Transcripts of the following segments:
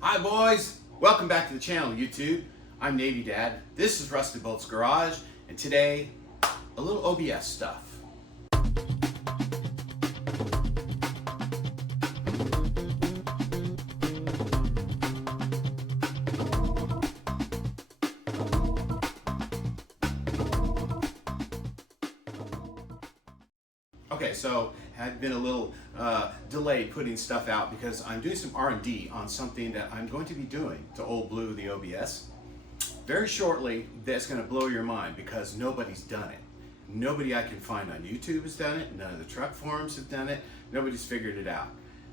Hi boys, welcome back to the channel YouTube. I'm Navy Dad, this is Rusted Bolts Garage, and today, a little OBS stuff. Okay, so had been a little delayed putting stuff out because I'm doing some R&D on something that I'm going to be doing to Old Blue, the OBS. Very shortly, that's going to blow your mind because nobody's done it. Nobody I can find on YouTube has done it. None of the truck forums have done it. Nobody's figured it out.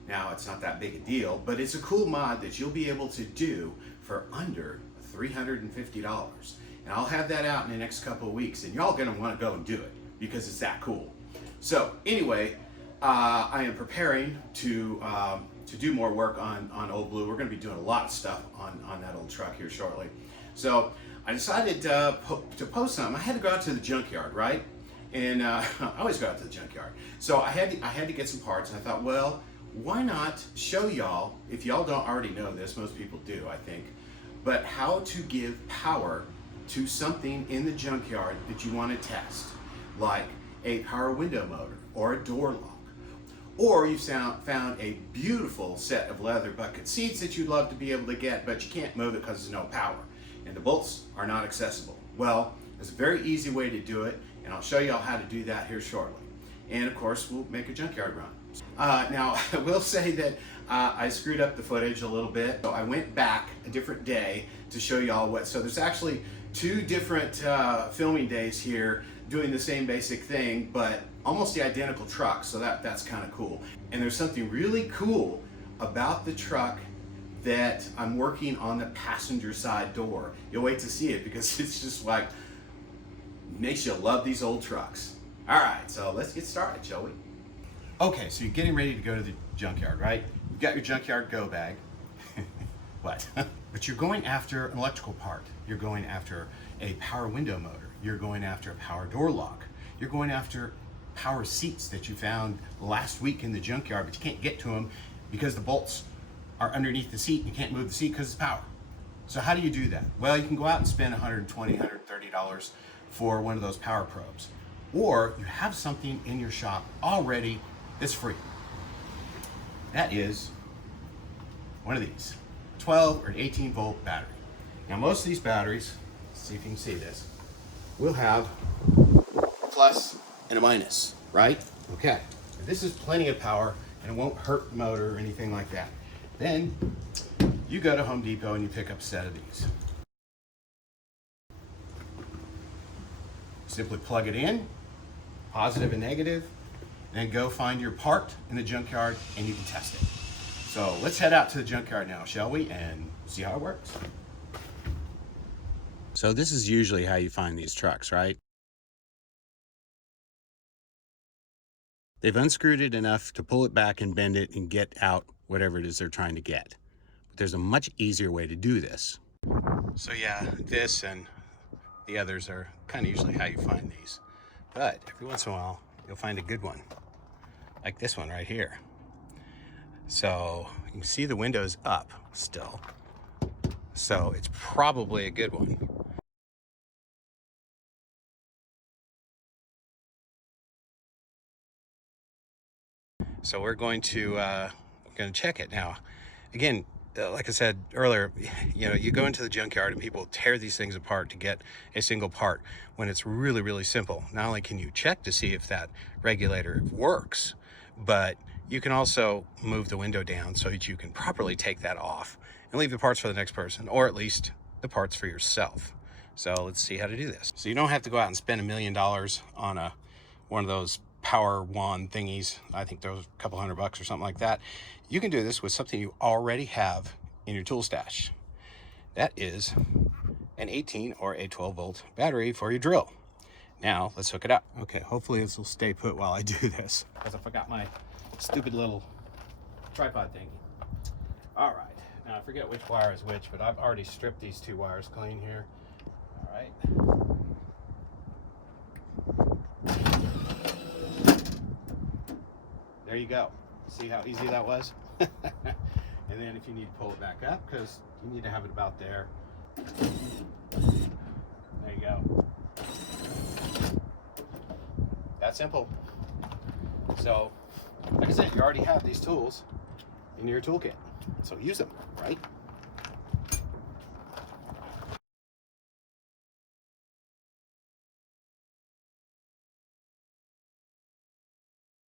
Now, it's not that big a deal, but it's a cool mod that you'll be able to do for under $350. And I'll have that out in the next couple of weeks, and y'all going to want to go and do it because it's that cool. So anyway, I am preparing to do more work on Old Blue. We're going to be doing a lot of stuff on that old truck here shortly. So I decided to post something. I had to go out to the junkyard, right? And I always go out to the junkyard. So I had to get some parts, and I thought, well, why not show y'all, if y'all don't already know this, most people do, I think, but how to give power to something in the junkyard that you want to test, like a power window motor or a door lock, or you found a beautiful set of leather bucket seats that you'd love to be able to get, but you can't move it because there's no power and the bolts are not accessible. Well, there's a very easy way to do it, and I'll show you all how to do that here shortly. And of course, we'll make a junkyard run. Now, I will say that I screwed up the footage a little bit. So I went back a different day to show you all what. So there's actually two different filming days here doing the same basic thing, but almost the identical truck. So that's kind of cool. And there's something really cool about the truck that I'm working on the passenger side door. You'll wait to see it because it's just like, makes you love these old trucks. All right, so let's get started, shall we? Okay, so you're getting ready to go to the junkyard, right? You've got your junkyard go bag. What? But you're going after an electrical part. You're going after a power window motor. You're going after a power door lock. You're going after power seats that you found last week in the junkyard, but you can't get to them because the bolts are underneath the seat and you can't move the seat because it's power. So how do you do that? Well, you can go out and spend $120, $130 for one of those power probes. Or you have something in your shop already that's free. That is one of these, 12 or 18 volt battery. Now most of these batteries, let's see if you can see this, will have a plus and a minus, right? Okay, this is plenty of power and it won't hurt the motor or anything like that. Then you go to Home Depot and you pick up a set of these. Simply plug it in, positive and negative, and then go find your part in the junkyard and you can test it. So let's head out to the junkyard now, shall we, and see how it works. So this is usually how you find these trucks, right? They've unscrewed it enough to pull it back and bend it and get out whatever it is they're trying to get. But there's a much easier way to do this. So yeah, this and the others are kind of usually how you find these. But every once in a while, you'll find a good one, like this one right here. So you can see the window's up still. So it's probably a good one. So we're going to check it now. Again, like I said earlier, you know, you go into the junkyard and people tear these things apart to get a single part when it's really, really simple. Not only can you check to see if that regulator works, but you can also move the window down so that you can properly take that off and leave the parts for the next person, or at least the parts for yourself. So let's see how to do this. So you don't have to go out and spend $1 million on one of those power wand thingies. I think those a couple $100 or something like that. You can do this with something you already have in your tool stash. That is an 18 or a 12 volt battery for your drill. Now let's hook it up. Okay, hopefully this will stay put while I do this, because I forgot my stupid little tripod thingy. All right, now I forget which wire is which, but I've already stripped these two wires clean here. All right. There you go. See how easy that was? And And then if you need to pull it back up, because you need to have it about there. There you go. That simple. So, like I said, you already have these tools in your toolkit. So use them, right?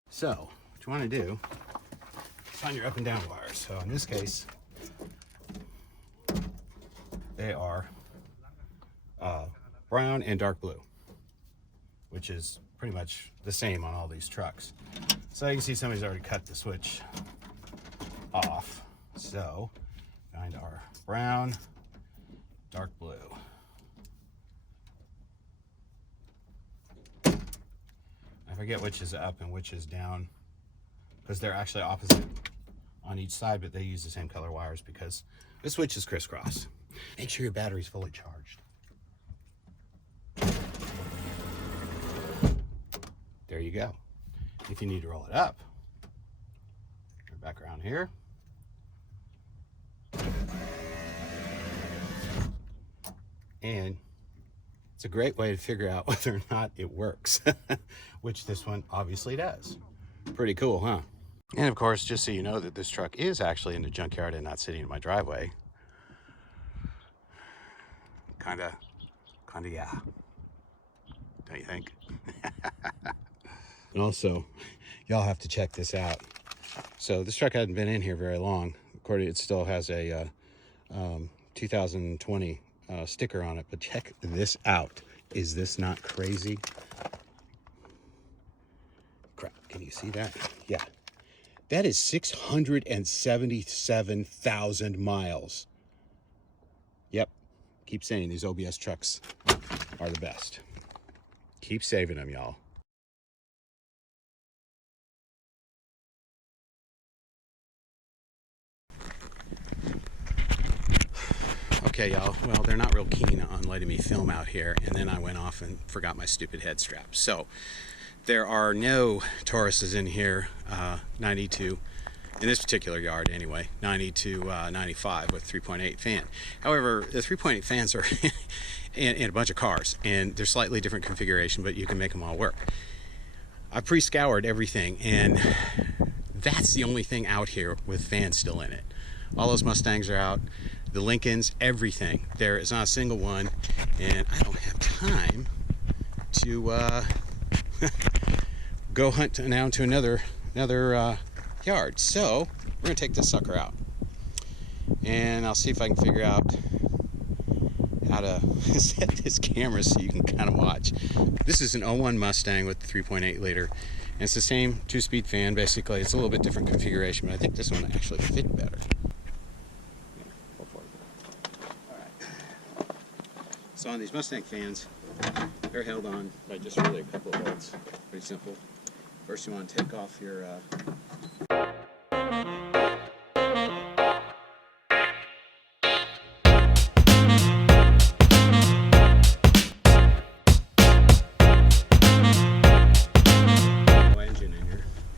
So, what you want to do is find your up and down wires. So in this case, they are brown and dark blue, which is pretty much the same on all these trucks. So you can see somebody's already cut the switch off. So find our brown, dark blue. I forget which is up and which is down, because they're actually opposite on each side, but they use the same color wires because the switch is crisscross. Make sure your battery's fully charged. There you go. If you need to roll it up, turn back around here. And it's a great way to figure out whether or not it works, which this one obviously does. Pretty cool, huh? And of course, just so you know that this truck is actually in the junkyard and not sitting in my driveway. Kinda, yeah. Don't you think? And also, y'all have to check this out. So this truck hadn't been in here very long. According, it still has a 2020 sticker on it, but check this out. Is this not crazy? Crap, can you see that? Yeah. That is 677,000 miles. Yep. Keep saying these OBS trucks are the best. Keep saving them, y'all. Okay, y'all, well, they're not real keen on letting me film out here, and then I went off and forgot my stupid head strap. So there are no Tauruses in here, 92, in this particular yard anyway, 90 to 95 with 3.8 fan. However, the 3.8 fans are in a bunch of cars, and they're slightly different configuration, but you can make them all work. I pre-scoured everything, and that's the only thing out here with fans still in it. All those Mustangs are out. The Lincolns, everything. There is not a single one, and I don't have time to go hunt down to another yard. So we're gonna take this sucker out, and I'll see if I can figure out how to set this camera so you can kind of watch. This is an 01 Mustang with the 3.8 liter, and it's the same 2-speed fan basically. It's a little bit different configuration, but I think this one actually fit better. So on these Mustang fans, they're held on by just really a couple of bolts. Pretty simple. First you want to take off your engine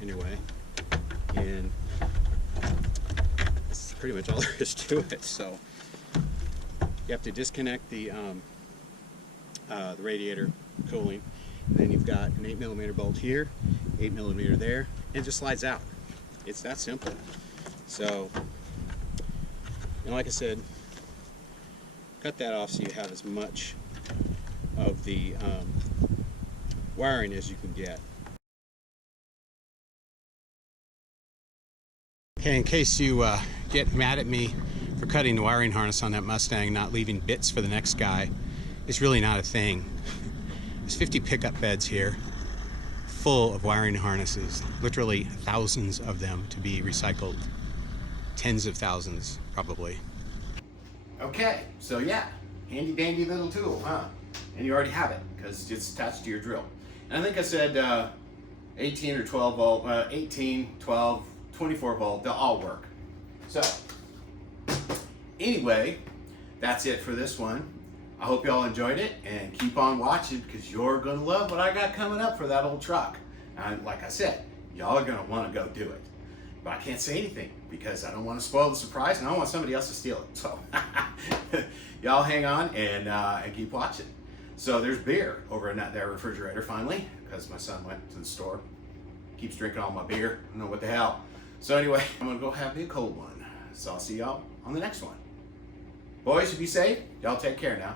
in your way, and that's pretty much all there is to it. So you have to disconnect the radiator cooling, and then you've got an 8mm bolt here, 8mm there, and it just slides out. It's that simple. So, and like I said, cut that off so you have as much of the wiring as you can get. Okay, in case you get mad at me for cutting the wiring harness on that Mustang, not leaving bits for the next guy, it's really not a thing. There's 50 pickup beds here full of wiring harnesses, literally thousands of them to be recycled. Tens of thousands, probably. Okay, so yeah, handy dandy little tool, huh? And you already have it because it's attached to your drill. And I think I said 18 or 12 volt, 18, 12, 24 volt, they'll all work. So anyway, that's it for this one. I hope y'all enjoyed it, and keep on watching because you're gonna love what I got coming up for that old truck. And like I said, y'all are gonna wanna go do it. But I can't say anything because I don't want to spoil the surprise and I don't want somebody else to steal it. So y'all hang on and keep watching. So there's beer over in that refrigerator finally, because my son went to the store, keeps drinking all my beer. I don't know what the hell. So anyway, I'm gonna go have me a cold one. So I'll see y'all on the next one. Boys, be safe. Y'all take care now.